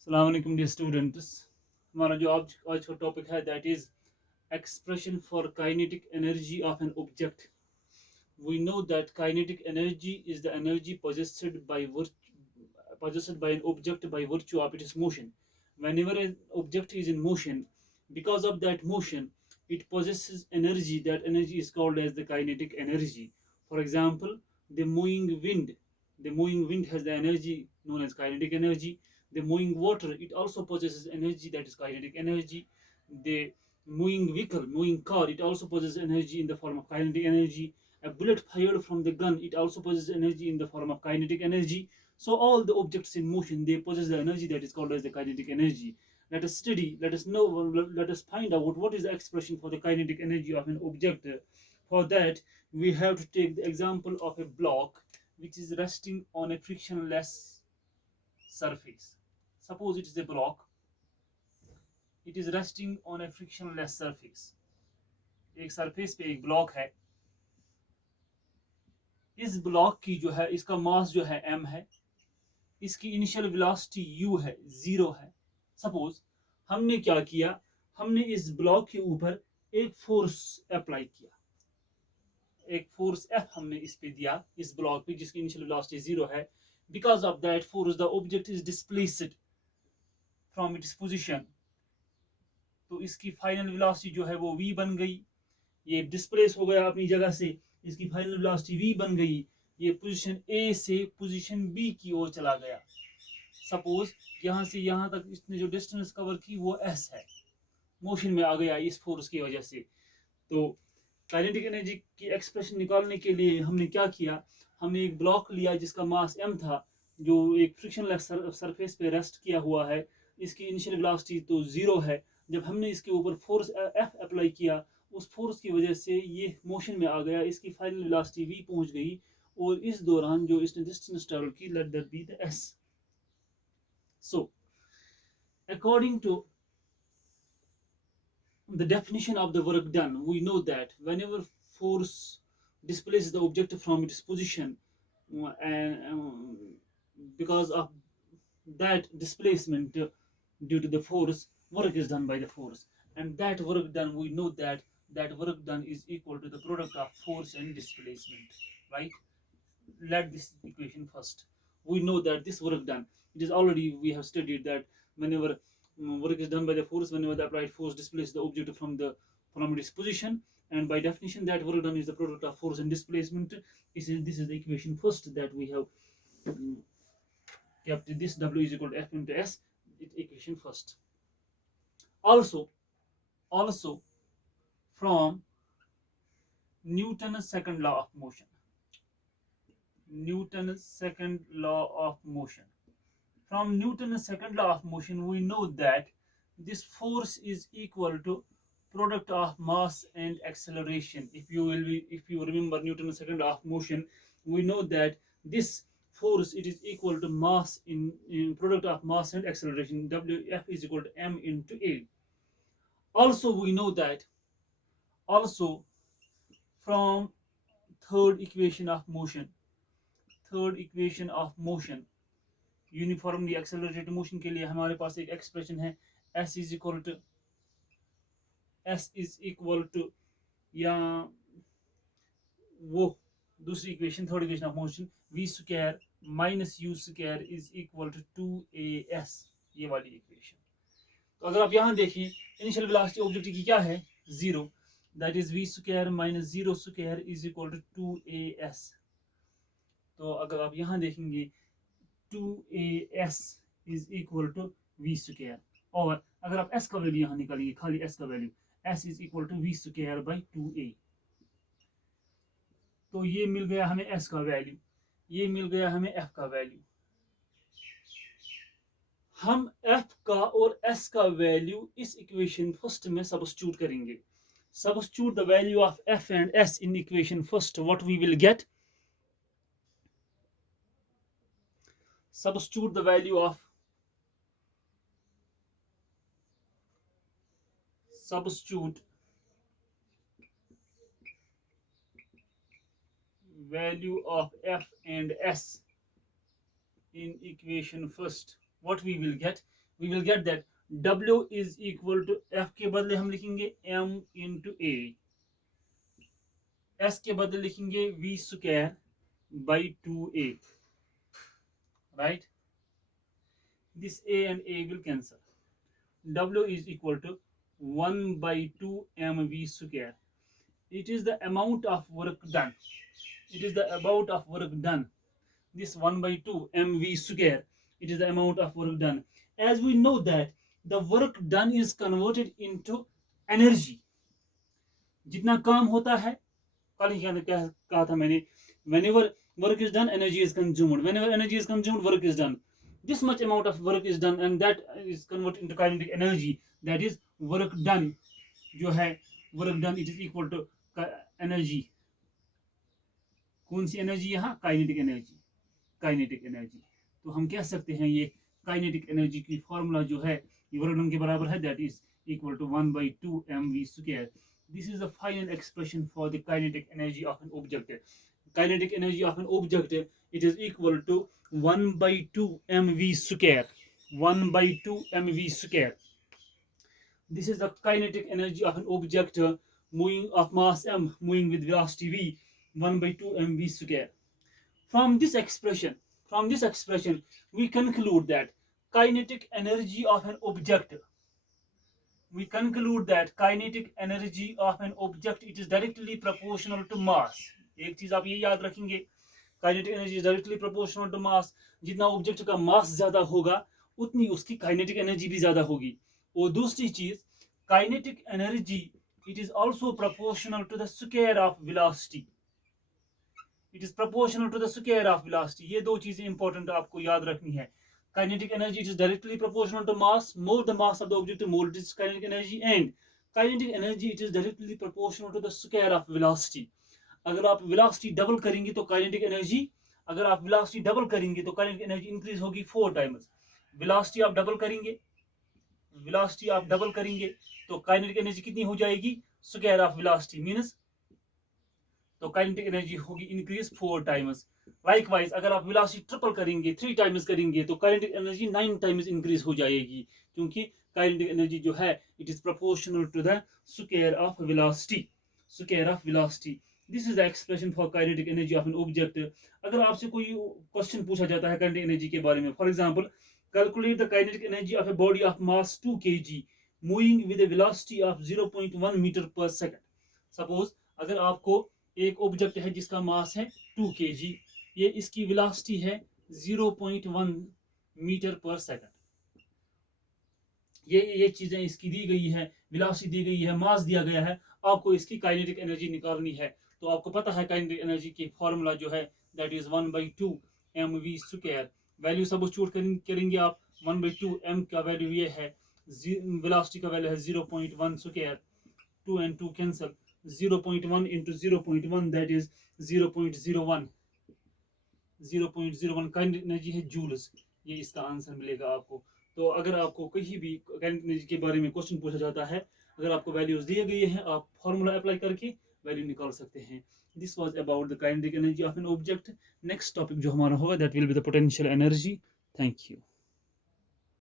अस्सलाम वालेकुम dear students. हमारा जो आज का टॉपिक है that is expression for kinetic energy of an object. We know that kinetic energy is the energy possessed by an object by virtue of its motion. Whenever an object is in motion, because of that motion, it possesses energy. That energy is called as the kinetic energy. For example, the moving wind. The moving wind has the energy known as kinetic energy. The moving water, it also possesses energy, that is kinetic energy. The moving vehicle, moving car, it also possesses energy in the form of kinetic energy. A bullet fired from the gun, it also possesses energy in the form of kinetic energy. So all the objects in motion, they possess the energy that is called as the kinetic energy. Let us study, let us know, let us find out what is the expression for the kinetic energy of an object. For that, we have to take the example of a block which is resting on a frictionless surface. Suppose it is a block, it is resting on a frictionless surface. एक surface पे एक block है. इस block की जो है, इसका मास जो है m है, इसकी इनिशियल वेलोसिटी u है, 0 है. सपोज हमने क्या किया, हमने इस ब्लॉक के ऊपर एक फोर्स अप्लाई किया, एक फोर्स F हमने इस पे दिया, इस ब्लॉक पे जिसकी इनिशियल वेलोसिटी 0 है. Because of that force the object is displaced from its position. तो इसकी फाइनल वेलोसिटी जो है वो v बन गई. ये डिस्प्लेस हो गया अपनी जगह से, इसकी फाइनल वेलोसिटी v बन गई. ये पोजीशन A से पोजीशन B की ओर चला गया. सपोज यहाँ से यहाँ तक इसने जो डिस्टेंस कवर की वो s है, मोशन में आ गया इस फोर्स की वजह से. तो काइनेटिक एनर्जी की एक्सप्रेशन निकालने के लिए हमने क्या किया, हमने एक ब्लॉक लिया जिसका मास m था, जो एक फ्रिक्शनलेस सरफेस पे रेस्ट किया हुआ है. इसकी इनिशियल वेलोसिटी तो 0 है. जब हमने इसके ऊपर फोर्स F अप्लाई किया, उस फोर्स की वजह से ये मोशन में आ गया, इसकी फाइनल वेलोसिटी v पहुंच गई. और इस दौरान जो इसने डिस्टेंस ट्रेवल की, let that be the s. So according to the definition of the work done, we know that whenever force displaces the object from its position, and because of that displacement, due to the force, work is done by the force. And that work done, we know that that work done is equal to the product of force and displacement, right? Let this equation first. We know that this work done, it is already, we have studied that whenever work is done by the force, whenever the applied force displaces the object from its position, and by definition that work done is the product of force and displacement. This is the equation first that we have kept. This W is equal to F into S, equation first. Also from Newton's second law of motion. Newton's second law of motion. From Newton's second law of motion, we know that this force is equal to product of mass and acceleration. If you remember Newton's second law of motion, we know that this force, it is equal to mass in product of mass and acceleration. Wf is equal to m into a. Also, we know that also from third equation of motion. Third equation of motion, uniformly accelerated motion के लिए हमारे पास एक expression है, s is equal to या वो दूसरी equation, third equation of motion, v square minus u square is equal to 2as, ये वाली इक्वेशन. तो अगर आप यहाँ देखिए, इनिशियल वेलोसिटी ऑब्जेक्ट की क्या है, 0. That is v square minus 0 square is equal to 2as. तो अगर आप यहाँ देखेंगे 2as is equal to v square. और अगर आप s का वैल्यू यहाँ निकालिए, खाली s का value, s is equal to v square by 2a. तो ये मिल गया हमें s का वैल्यू, ये मिल गया हमें f का वैल्यू. हम f का और s का वैल्यू इस इक्वेशन फर्स्ट में सब्स्टिट्यूट करेंगे. Substitute the value of f and s in equation first. What we will get? Substitute the value of f and s in equation first. What we will get? We will get that W is equal to F के बदले हम लिखेंगे M into A, S के बदले लिखेंगे V square by 2A, right? This A and A will cancel. W is equal to 1 by 2 mv square. It is the amount of work done. It is the amount of work done. This 1 by 2 mv square, it is the amount of work done. As we know that the work done is converted into energy. जितना काम होता है, कल ही कहा था मैंने, whenever work is done, energy is consumed. Whenever energy is consumed, work is done. This much amount of work is done and that is converted into kinetic energy. That is work done. जो है work done, it is equal to energy. कौन सी energy यहाँ? Kinetic energy. Kinetic energy. तो हम कह सकते हैं ये काइनेटिक एनर्जी की फॉर्मूला जो है ये वर्क डन के बराबर है, that is equal to 1 by 2 mv square. This is the final expression for the kinetic energy of an object. Kinetic energy of an object, it is equal to 1 by 2 mv square. 1 by 2 mv square. This is the kinetic energy of an object moving of mass m, moving with velocity v, 1 by 2 mv square. From this expression, we conclude that kinetic energy of an object, it is directly proportional to mass. एक चीज आप ये याद रखेंगे, kinetic energy is directly proportional to mass. जितना object का मास ज्यादा होगा उतनी उसकी काइनेटिक एनर्जी भी ज्यादा होगी. और दूसरी चीज, kinetic energy it is also proportional to the square of velocity. It is proportional to the square of velocity. ये दो चीजें इंपॉर्टेंट आपको याद रखनी है. Kinetic energy, it is directly proportional to mass. More the mass of the object, more it is kinetic energy. And kinetic energy, it is directly proportional to the square of velocity. अगर आप velocity double करेंगे तो kinetic energy, अगर आप velocity double करेंगे तो kinetic energy increase होगी 4 times. velocity आप डबल करेंगे तो kinetic energy कितनी हो जाएगी? square of velocity means तो काइनेटिक एनर्जी होगी इंक्रीज 4 टाइम्स. लाइकवाइज अगर आप वेलोसिटी ट्रिपल करेंगे, 3 टाइम्स करेंगे तो काइनेटिक एनर्जी 9 टाइम्स इंक्रीज हो जाएगी, क्योंकि काइनेटिक एनर्जी जो है it is proportional to the square of velocity. This is the expression for kinetic energy of an object. अगर आपसे कोई क्वेश्चन पूछा जाता है काइनेटिक एनर्जी के बारे में, for example calculate the kinetic energy of a body of mass 2 kg moving with a velocity of 0.1 metre per second. Suppose अगर आपको एक ऑब्जेक्ट है जिसका मास है 2 kg, ये इसकी वेलोसिटी है 0.1 मीटर पर सेकंड. ये चीजें इसकी दी गई है, वेलोसिटी दी गई है, मास दिया गया है, आपको इसकी काइनेटिक एनर्जी निकालनी है. तो आपको पता है काइनेटिक एनर्जी की फॉर्मूला जो है that is 1 by 2 mv square. Value substitute करेंगे आप. 1 by 2 m का वैल्यू ये है, वेलोसिटी का वैल्यू है 0.1 square. 2 and 2 cancel. 0.1 into 0.1 that is 0.01. 0.01 kinetic energy है जूल्स. ये इसका आंसर मिलेगा आपको. तो अगर आपको कहीं भी काइनेटिक एनर्जी के बारे में क्वेश्चन पूछा जाता है, अगर आपको वैल्यूज दिए गए हैं, आप फॉर्मूला अप्लाई करके वैल्यू निकाल सकते हैं. This was about the kinetic energy of an object. Next topic जो हमारा होगा that will be the potential energy. Thank you.